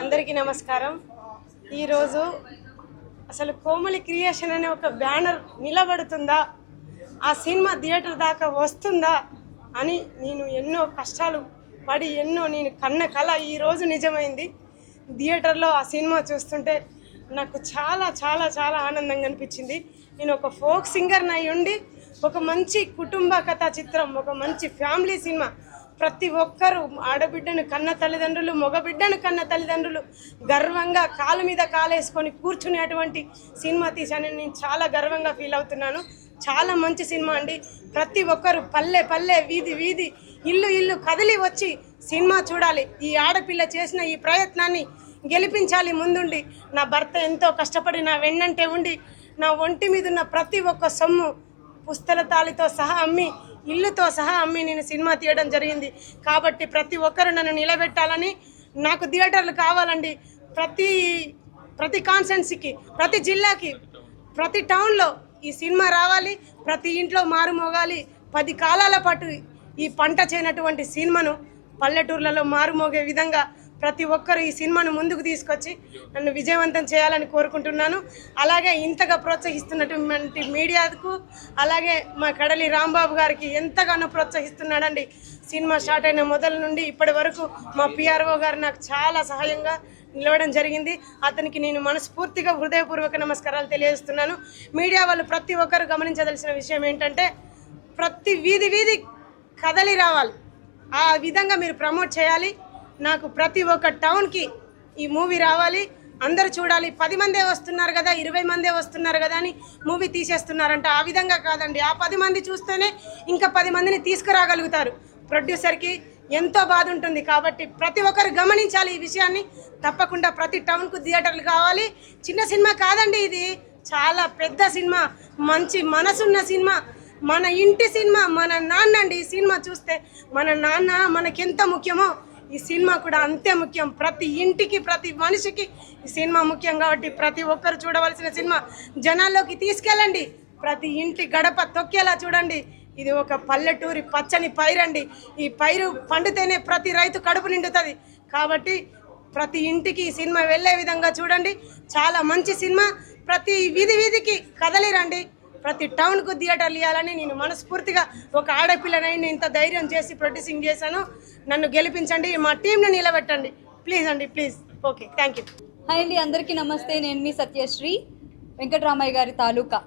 అందరికీ నమస్కారం. ఈరోజు అసలు కోమలి క్రియేషన్ అనే ఒక బ్యానర్ నిలబడుతుందా, ఆ సినిమా థియేటర్ దాకా వస్తుందా అని నేను ఎన్నో కష్టాలు పడి నేను కన్న కళ ఈరోజు నిజమైంది. థియేటర్లో ఆ సినిమా చూస్తుంటే నాకు చాలా చాలా చాలా ఆనందంగా అనిపించింది. నేను ఒక ఫోక్ సింగర్ని అయి ఉండి ఒక మంచి కుటుంబ కథా చిత్రం, ఒక మంచి ఫ్యామిలీ సినిమా, ప్రతి ఒక్కరూ ఆడబిడ్డను కన్న తల్లిదండ్రులు, మగబిడ్డను కన్న తల్లిదండ్రులు గర్వంగా కాలు మీద కాలేసుకొని కూర్చునేటువంటి సినిమా తీశానని నేను చాలా గర్వంగా ఫీల్ అవుతున్నాను. చాలా మంచి సినిమా అండి. ప్రతి ఒక్కరు పల్లె పల్లె, వీధి వీధి, ఇల్లు ఇల్లు కదిలి వచ్చి సినిమా చూడాలి. ఈ ఆడపిల్ల చేసిన ఈ ప్రయత్నాన్ని గెలిపించాలి ముందుండి. నా భర్త ఎంతో కష్టపడి నా వెన్నంటే ఉండి నా ఒంటి మీద ఉన్న ప్రతి ఒక్క సొమ్ము పుస్తల తాళితో సహా అమ్మి, ఇల్లుతో సహా అమ్మి నేను సినిమా తీయడం జరిగింది. కాబట్టి ప్రతి ఒక్కరు నన్ను నిలబెట్టాలని, నాకు థియేటర్లు కావాలండి. ప్రతి కాన్స్టెన్సీకి, ప్రతి జిల్లాకి, ప్రతి టౌన్లో ఈ సినిమా రావాలి. ప్రతి ఇంట్లో మారుమోగాలి. 10 కాలాల పాటు ఈ పంట చేయనటువంటి సినిమాను పల్లెటూర్లలో మారుమోగే విధంగా ప్రతి ఒక్కరు ఈ సినిమాను ముందుకు తీసుకొచ్చి నన్ను విజయవంతం చేయాలని కోరుకుంటున్నాను. అలాగే ఇంతగా ప్రోత్సహిస్తున్నటువంటి మీడియాకు, అలాగే మా కడలి రాంబాబు గారికి ఎంతగానో ప్రోత్సహిస్తున్నాడండి. సినిమా స్టార్ట్ అయిన మొదల నుండి ఇప్పటి వరకు మా పిఆర్ఓ గారు నాకు చాలా సహాయంగా నిలవడం జరిగింది. అతనికి నేను మనస్ఫూర్తిగా హృదయపూర్వక నమస్కారాలు తెలియజేస్తున్నాను. మీడియా వాళ్ళు ప్రతి ఒక్కరు గమనించదలసిన విషయం ఏంటంటే, ప్రతి వీధి వీధి కదలి రావాలి. ఆ విధంగా మీరు ప్రమోట్ చేయాలి. నాకు ప్రతి ఒక్క టౌన్కి ఈ మూవీ రావాలి, అందరూ చూడాలి. 10 మందే వస్తున్నారు కదా, 20 మందే వస్తున్నారు కదా అని మూవీ తీసేస్తున్నారంట. ఆ విధంగా కాదండి. ఆ 10 మంది చూస్తేనే ఇంకా 10 మందిని తీసుకురాగలుగుతారు. ప్రొడ్యూసర్కి ఎంతో బాధ ఉంటుంది. కాబట్టి ప్రతి ఒక్కరు గమనించాలి ఈ విషయాన్ని. తప్పకుండా ప్రతి టౌన్కు థియేటర్లు కావాలి. చిన్న సినిమా కాదండి, ఇది చాలా పెద్ద సినిమా, మంచి మనసున్న సినిమా, మన ఇంటి సినిమా. మన నాన్న అండి. ఈ సినిమా చూస్తే మన నాన్న మనకెంత ముఖ్యమో ఈ సినిమా కూడా అంతే ముఖ్యం. ప్రతి ఇంటికి, ప్రతి మనిషికి ఈ సినిమా ముఖ్యం. కాబట్టి ప్రతి ఒక్కరు చూడవలసిన సినిమా. జనాల్లోకి తీసుకెళ్ళండి. ప్రతి ఇంటి గడప తొక్కేలా చూడండి. ఇది ఒక పల్లెటూరి పచ్చని పైరండి. ఈ పైరు పండితేనే ప్రతి రైతు కడుపు నిండుతుంది. కాబట్టి ప్రతి ఇంటికి ఈ సినిమా వెళ్ళే విధంగా చూడండి. చాలా మంచి సినిమా. ప్రతి వీధి వీధికి కదలిరండి. ప్రతి టౌన్కు థియేటర్లు ఇవ్వాలని నేను మనస్ఫూర్తిగా ఒక ఆడపిల్లనైనా ఇంత ధైర్యం చేసి ప్రొడ్యూసింగ్ చేశాను. నన్ను గెలిపించండి, మా టీంని నిలబెట్టండి ప్లీజ్ అండి, please. Okay, thank you. Hi అండి, అందరికీ నమస్తే. నేను మీ సత్యశ్రీ, వెంకటరామయ్య గారి తాలూకా.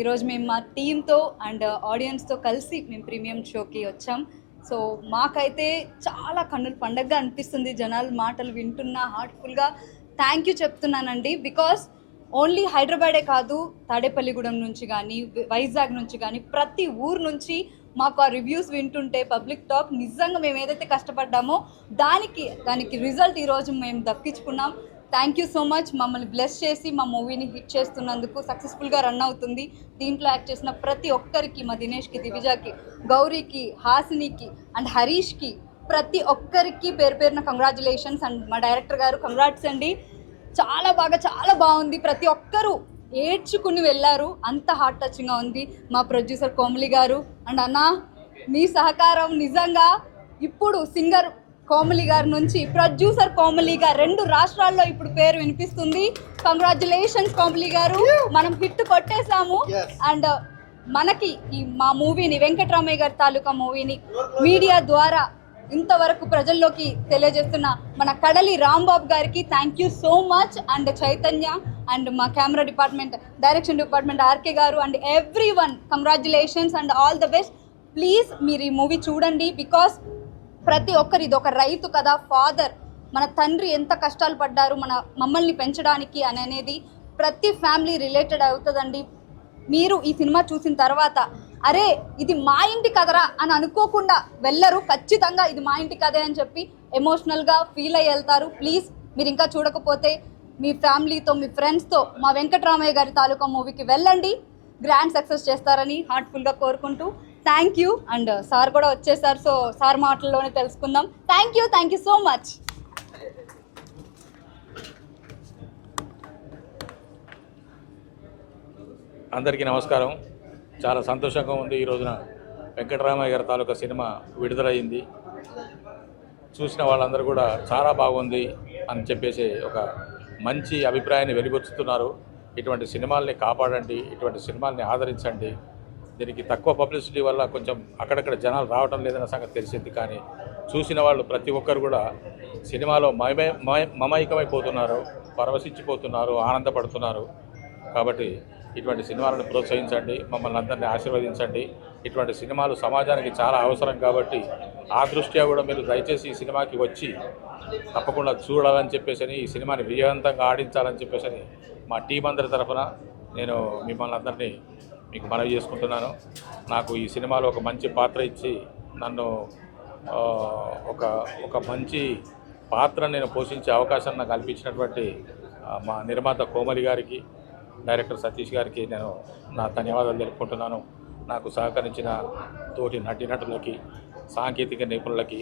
ఈరోజు మేము మా టీంతో అండ్ ఆడియన్స్తో కలిసి మేము ప్రీమియం షోకి వచ్చాం. సో మాకైతే చాలా కన్నుల పండగగా అనిపిస్తుంది. జనాలు మాటలు వింటున్నా హార్ట్ఫుల్గా థ్యాంక్ యూ చెప్తున్నానండి. బికాస్ ఓన్లీ హైదరాబాదే కాదు, తాడేపల్లిగూడెం నుంచి కానీ, వైజాగ్ నుంచి కానీ, ప్రతి ఊరు నుంచి మాకు ఆ రివ్యూస్ వింటుంటే, పబ్లిక్ టాక్, నిజంగా మేము ఏదైతే కష్టపడ్డామో దానికి రిజల్ట్ ఈరోజు మేము దక్కించుకున్నాం. Thank you so much. మమ్మల్ని బ్లెస్ చేసి మా మూవీని హిట్ చేస్తున్నందుకు, సక్సెస్ఫుల్గా రన్ అవుతుంది. దీంట్లో యాక్ట్ చేసిన ప్రతి ఒక్కరికి, మా దినేష్కి, దివిజాకి, గౌరీకి, హాసినికి అండ్ హరీష్కి, ప్రతి ఒక్కరికి పేరు పేరున కంగ్రాచులేషన్స్. అండ్ మా డైరెక్టర్ గారు కంగ్రాట్స్ అండి. చాలా బాగుంది. ప్రతి ఒక్కరూ ఏడ్చుకుని వెళ్ళారు. అంత హార్ట్ టచింగ్గా ఉంది. మా ప్రొడ్యూసర్ కోమలి గారు అండ్ అన్న, మీ సహకారం నిజంగా ఇప్పుడు సింగర్ కోమలి గారి నుంచి ప్రొడ్యూసర్ కోమలి గారు 2 రాష్ట్రాల్లో ఇప్పుడు పేరు వినిపిస్తుంది. కంగ్రాచులేషన్స్ కోమలి గారు, మనం హిట్ కొట్టేశాము. అండ్ మనకి మా మూవీని, వెంకటరామయ్య గారి తాలూకా మూవీని మీడియా ద్వారా ఇంతవరకు ప్రజల్లోకి తెలియజేస్తున్న మన కడలి రాంబాబు గారికి thank you so much. And Chaitanya and మా camera department, direction department, RK garu and everyone congratulations and all the best. Please మీరు ఈ మూవీ చూడండి. బికాస్ ప్రతి ఒక్కరు, ఇది ఒక రైతు కదా, ఫాదర్, మన తండ్రి ఎంత కష్టాలు పడ్డారు మమ్మల్ని పెంచడానికి అనేది ప్రతి ఫ్యామిలీ రిలేటెడ్ అవుతుందండి. మీరు ఈ సినిమా చూసిన తర్వాత అరే ఇది మా ఇంటి కదరా అని అనుకోకుండా వెళ్ళరు. ఖచ్చితంగా ఇది మా ఇంటి కదే అని చెప్పి ఎమోషనల్గా ఫీల్ అయ్యి వెళ్తారు. ప్లీజ్ మీరు ఇంకా చూడకపోతే మీ ఫ్యామిలీతో, మీ ఫ్రెండ్స్తో మా వెంకటరామయ్య గారి తాలూకా మూవీకి వెళ్ళండి. గ్రాండ్ సక్సెస్ చేస్తారని హార్ట్ఫుల్గా కోరుకుంటూ థ్యాంక్ యూ. అండ్ సార్ కూడా వచ్చేసారు, సో సార్ మాటల్లోనే తెలుసుకుందాం. Thank you so much. అందరికీ నమస్కారం. చాలా సంతోషంగా ఉంది. ఈ రోజున వెంకటరామయ్య గారి తాలూకా సినిమా విడుదలయ్యింది. చూసిన వాళ్ళందరూ కూడా చాలా బాగుంది, అని చెప్పేసి ఒక మంచి అభిప్రాయాన్ని వెలిబుచ్చుతున్నారు. ఇటువంటి సినిమాల్ని కాపాడండి, ఇటువంటి సినిమాల్ని ఆదరించండి. దీనికి తక్కువ పబ్లిసిటీ వల్ల కొంచెం అక్కడక్కడ జనాలు రావడం లేదన్న సంగతి తెలిసింది, కానీ చూసిన వాళ్ళు ప్రతి ఒక్కరు కూడా సినిమాలో మమైకమైపోతున్నారు, పరవశించిపోతున్నారు, ఆనందపడుతున్నారు. కాబట్టి ఇటువంటి సినిమాలను ప్రోత్సహించండి, మమ్మల్ని అందరినీ ఆశీర్వదించండి. ఇటువంటి సినిమాలు సమాజానికి చాలా అవసరం కాబట్టి ఆ దృష్ట్యా కూడా మీరు దయచేసి ఈ సినిమాకి వచ్చి తప్పకుండా చూడాలని చెప్పేసి, ఈ సినిమాని విజయవంతంగా ఆడించాలని చెప్పేసి మా టీం అందరి తరఫున నేను మిమ్మల్ని అందరినీ మీకు మనవి చేసుకుంటున్నాను. నాకు ఈ సినిమాలో ఒక మంచి పాత్ర ఇచ్చి నన్ను ఒక మంచి పాత్ర నేను పోషించే అవకాశం నాకు కల్పించినటువంటి మా నిర్మాత కోమలి గారికి, డైరెక్టర్ సతీష్ గారికి నేను నా ధన్యవాదాలు తెలుపుకుంటున్నాను. నాకు సహకరించిన తోటి నటీనటులకి, సాంకేతిక నిపుణులకి.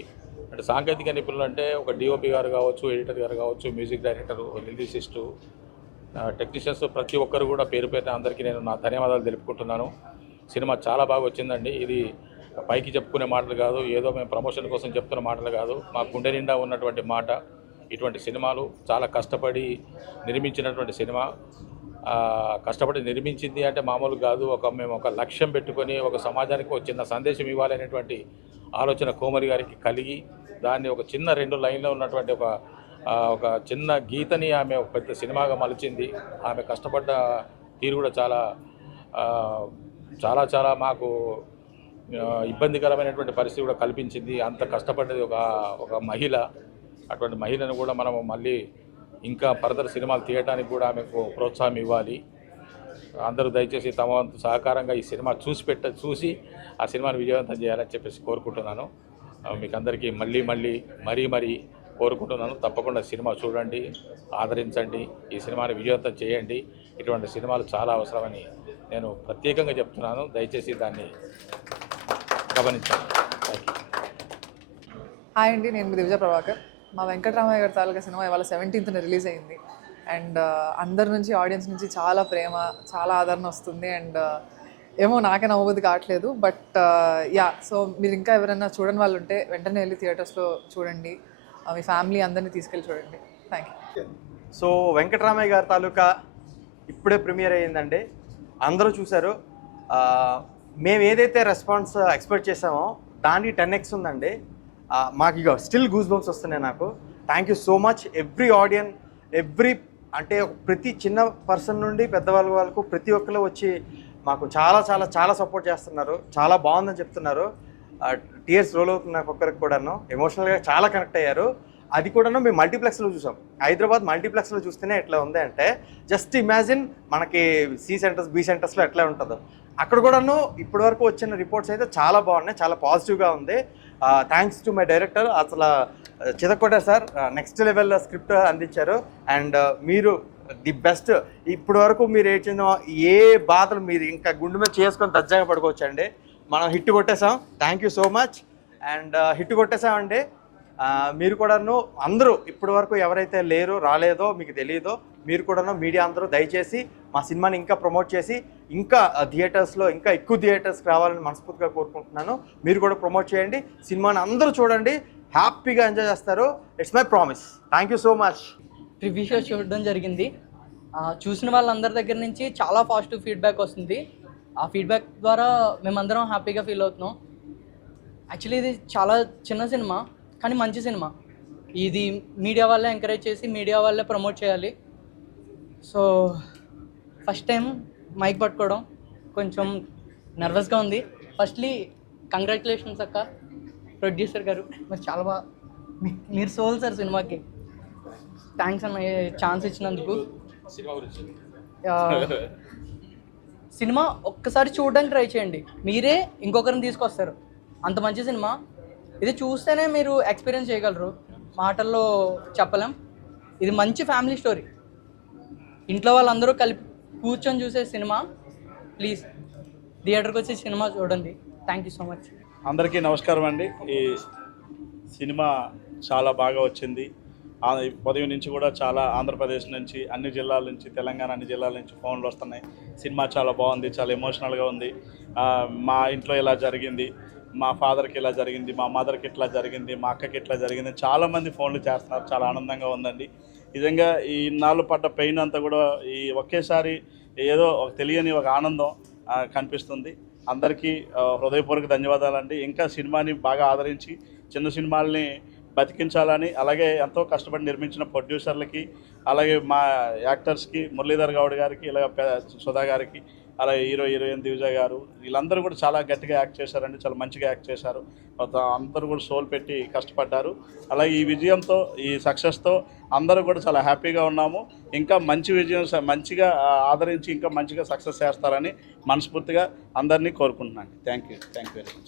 అంటే సాంకేతిక నిపుణులు అంటే ఒక డిఓపి గారు కావచ్చు, ఎడిటర్ గారు కావచ్చు, మ్యూజిక్ డైరెక్టరు, లిరిసిస్టు, టెక్నీషియన్స్, ప్రతి ఒక్కరు కూడా పేరు పేరున అందరికీ నేను నా ధన్యవాదాలు తెలుపుకుంటున్నాను. సినిమా చాలా బాగా వచ్చిందండి. ఇది పైకి చెప్పుకునే మాటలు కాదు, ఏదో మేము ప్రమోషన్ కోసం చెప్తున్న మాటలు కాదు, మా గుండె నిండా ఉన్నటువంటి మాట. ఇటువంటి సినిమాలు చాలా కష్టపడి నిర్మించినటువంటి సినిమా. కష్టపడి నిర్మించింది అంటే మామూలు కాదు. మేము ఒక లక్ష్యం పెట్టుకొని ఒక సమాజానికి ఒక చిన్న సందేశం ఇవ్వాలనేటువంటి ఆలోచన కోమలి గారికి కలిగి, దాన్ని ఒక చిన్న 2 లైన్లో ఉన్నటువంటి ఒక చిన్న గీతని ఆమె ఒక పెద్ద సినిమాగా మలిచింది. ఆమె కష్టపడ్డ తీరు కూడా చాలా మాకు ఇబ్బందికరమైనటువంటి పరిస్థితి కూడా కల్పించింది. అంత కష్టపడ్డది ఒక మహిళ. అటువంటి మహిళను కూడా మనము మళ్ళీ ఇంకా ఫర్దర్ సినిమాలు తీయడానికి కూడా ఆమెకు ప్రోత్సాహం ఇవ్వాలి. అందరూ దయచేసి తమ వంతు సహకారంగా ఈ సినిమా చూసి ఆ సినిమాను విజయవంతం చేయాలని చెప్పేసి కోరుకుంటున్నాను. మీకు అందరికీ మరీ కోరుకుంటున్నాను. తప్పకుండా సినిమా చూడండి, ఆదరించండి, ఈ సినిమాని విజయవంతం చేయండి. ఇటువంటి సినిమాలు చాలా అవసరమని నేను ప్రత్యేకంగా చెప్తున్నాను. దయచేసి దాన్ని గమనించండి. హాయ్ అండి, నేను మీ దివ్య ప్రభాకర్. మా వెంకటరామయ్య గారి తాలూకా సినిమా ఇవాళ 17th రిలీజ్ అయింది. అండ్ అందరి నుంచి, ఆడియన్స్ నుంచి చాలా ప్రేమ, చాలా ఆదరణ వస్తుంది. అండ్ ఏమో నాకే నవ్వబుద్ధి కావట్లేదు. బట్ సో మీరు ఇంకా ఎవరైనా చూడని వాళ్ళు ఉంటే వెంటనే వెళ్ళి థియేటర్స్లో చూడండి. మీ ఫ్యామిలీ అందరినీ తీసుకెళ్ళి చూడండి. Thank you. సో వెంకటరామయ్య గారి తాలూకా ఇప్పుడే ప్రీమియర్ అయ్యిందండి. అందరూ చూశారు. మేము ఏదైతే రెస్పాన్స్ ఎక్స్పెక్ట్ చేసామో దానికి 10x ఉందండి. మాకు ఇక స్టిల్ గూస్ బంప్స్ వస్తున్నాయి నాకు. Thank you so much every audience, అంటే ప్రతి చిన్న పర్సన్ నుండి పెద్దవాళ్ళ వరకు ప్రతి ఒక్కరు వచ్చి మాకు చాలా సపోర్ట్ చేస్తున్నారు. చాలా బాగుందని చెప్తున్నారు. టీయర్స్ రోల్ అవుతుంది ఒక్కొక్కరికి కూడాను. ఎమోషనల్గా చాలా కనెక్ట్ అయ్యారు. అది కూడాను మేము మల్టీప్లెక్స్లో చూసాం. హైదరాబాద్ మల్టీప్లెక్స్లో చూస్తేనే ఎట్లా ఉంది అంటే, జస్ట్ ఇమాజిన్ మనకి సి సెంటర్స్, బి సెంటర్స్లో ఎట్లా ఉంటుందో అక్కడ కూడాను. ఇప్పటి వరకు వచ్చిన రిపోర్ట్స్ అయితే చాలా బాగున్నాయి, చాలా పాజిటివ్గా ఉంది. థ్యాంక్స్ టు మై డైరెక్టర్, అసలు చితకొట్టారు సార్. నెక్స్ట్ లెవెల్ స్క్రిప్ట్ అందించారు. అండ్ మీరు ది బెస్ట్. ఇప్పటి వరకు మీరు ఏడ్చిన ఏ బాధలు మీరు ఇంకా గుండె మీద చేసుకొని దజ్జాగా పడుకోవచ్చండి. మనం హిట్ కొట్టేసాం. Thank you so much. And hit కొట్టేసామండి. మీరు కూడాను అందరూ ఇప్పటి వరకు ఎవరైతే రాలేదో మీకు తెలియదో, మీరు కూడాను మీడియా అందరూ దయచేసి మా సినిమాని ఇంకా ప్రమోట్ చేసి ఇంకా థియేటర్స్లో ఇంకా ఎక్కువ థియేటర్స్కి రావాలని మనస్ఫూర్తిగా కోరుకుంటున్నాను. మీరు కూడా ప్రమోట్ చేయండి. సినిమాని అందరూ చూడండి, హ్యాపీగా ఎంజాయ్ చేస్తారు. It's my promise. Thank you so much. Preview show చూడడం జరిగింది. చూసిన వాళ్ళందరి దగ్గర నుంచి చాలా పాజిటివ్ ఫీడ్బ్యాక్ వస్తుంది. ఆ ఫీడ్బ్యాక్ ద్వారా మేమందరం హ్యాపీగా ఫీల్ అవుతున్నాం. యాక్చువల్లీ ఇది చాలా చిన్న సినిమా కానీ మంచి సినిమా. ఇది మీడియా వాళ్ళే ఎంకరేజ్ చేసి మీడియా వాళ్ళే ప్రమోట్ చేయాలి. సో ఫస్ట్ టైం మైక్ పట్టుకోవడం కొంచెం నర్వస్గా ఉంది. ఫస్ట్లీ కంగ్రాచులేషన్స్ అక్క, ప్రొడ్యూసర్ గారు. మరి చాలా బాగా మీరు సోల్ సార్ సినిమాకి. థ్యాంక్స్ అన్న ఛాన్స్ ఇచ్చినందుకు. సినిమా ఒక్కసారి చూడడానికి ట్రై చేయండి, మీరే ఇంకొకరిని తీసుకొస్తారు. అంత మంచి సినిమా ఇది. చూస్తేనే మీరు ఎక్స్పీరియన్స్ చేయగలరు, మాటల్లో చెప్పలేం. ఇది మంచి ఫ్యామిలీ స్టోరీ. ఇంట్లో వాళ్ళందరూ కలిపి కూర్చొని చూసే సినిమా. ప్లీజ్ థియేటర్కి వచ్చి సినిమా చూడండి. Thank you so much. అందరికీ నమస్కారం అండి. ఈ సినిమా చాలా బాగా వచ్చింది. ఉదయం నుంచి కూడా చాలా ఆంధ్రప్రదేశ్ నుంచి, అన్ని జిల్లాల నుంచి, తెలంగాణ అన్ని జిల్లాల నుంచి ఫోన్లు వస్తున్నాయి. సినిమా చాలా బాగుంది, చాలా ఎమోషనల్గా ఉంది. మా ఇంట్లో ఇలా జరిగింది, మా ఫాదర్కి ఇలా జరిగింది, మా మదర్కి ఇట్లా జరిగింది, మా అక్కకి ఇట్లా జరిగింది, చాలామంది ఫోన్లు చేస్తున్నారు. చాలా ఆనందంగా ఉందండి. నిజంగా ఈ ఇన్నాళ్ళు పడ్డ పెయిన్ అంతా కూడా ఈ ఒకేసారి ఏదో ఒక తెలియని ఒక ఆనందం కనిపిస్తుంది. అందరికీ హృదయపూర్వక ధన్యవాదాలండి. ఇంకా సినిమాని బాగా ఆదరించి చిన్న సినిమాల్ని బతికించాలని, అలాగే ఎంతో కష్టపడి నిర్మించిన ప్రొడ్యూసర్లకి, అలాగే మా యాక్టర్స్కి, మురళీధర్ గౌడ్ గారికి, ఇలాగ సుధా గారికి, అలాగే హీరోయిన్ దివిజ గారు, వీళ్ళందరూ కూడా చాలా గట్టిగా యాక్ట్ చేశారండి. చాలా మంచిగా యాక్ట్ చేశారు. అందరూ కూడా సోల్ పెట్టి కష్టపడ్డారు. అలాగే ఈ విజయంతో, ఈ సక్సెస్తో అందరూ కూడా చాలా హ్యాపీగా ఉన్నాము. ఇంకా మంచి విజయం, మంచిగా ఆదరించి ఇంకా మంచిగా సక్సెస్ చేస్తారని మనస్ఫూర్తిగా అందరినీ కోరుకుంటున్నాను. Thank you very much.